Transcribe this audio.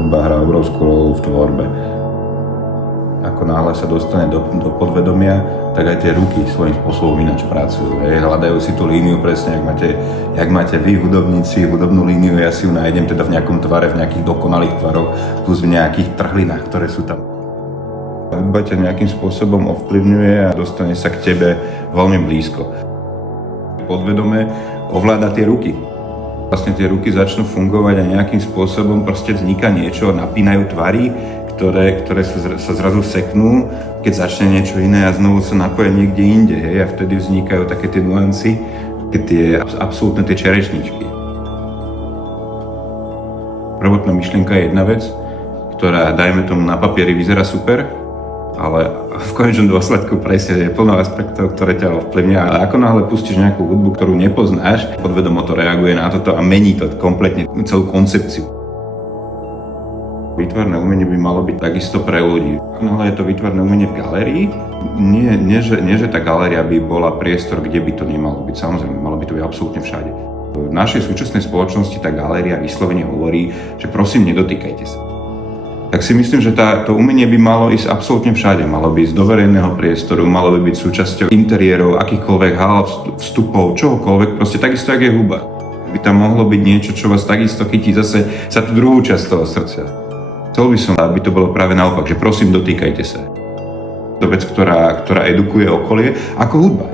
hudba hrá obrovskú rolu v tvorbe. Ako náhle sa dostane do podvedomia, tak aj tie ruky svojím spôsobom ináč pracujú. Hľadajú si tú líniu presne, jak máte vy hudobníci, hudobnú líniu, ja si ju nájdem teda v nejakom tvare, v nejakých dokonalých tvaroch, plus v nejakých trhlinách, ktoré sú tam. Hudba ťa nejakým spôsobom ovplyvňuje a dostane sa k tebe veľmi blízko. Podvedome ovláda tie ruky. Vlastne tie ruky začnú fungovať a nejakým spôsobom proste vzniká niečo, napínajú tvary, ktoré sa zrazu seknú, keď začne niečo iné a znovu sa napoja niekde inde, hej, a vtedy vznikajú také tie nuancy, tie absolútne tie čerešničky. Prvotná myšlienka je jedna vec, ktorá, dajme tomu, na papieri vyzerá super, ale v konečnom dôsledku presne je plno aspektov, ktoré ťa ovplyvnia. Ale ako náhle pustíš nejakú hudbu, ktorú nepoznáš, podvedomo to reaguje na toto a mení to kompletne celú koncepciu. Výtvarné umenie by malo byť takisto pre ľudí. Ako náhle je to výtvarné umenie v galérii, nie, že tá galéria by bola priestor, kde by to nemalo byť. Samozrejme, malo by to byť absolútne všade. V našej súčasnej spoločnosti tá galéria vyslovene hovorí, že prosím, nedotýkajte sa. Tak si myslím, že to umenie by malo ísť absolútne všade. Malo by ísť do verejného priestoru, malo by byť súčasťou interiérov, akýchkoľvek hál, vstupov, čohokoľvek, proste takisto, jak je hudba. By tam mohlo byť niečo, čo vás takisto chytí zase za tú druhú časť toho srdca. Chcel by som, aby to bolo práve naopak, že prosím, dotýkajte sa. To vec, ktorá edukuje okolie, ako hudba.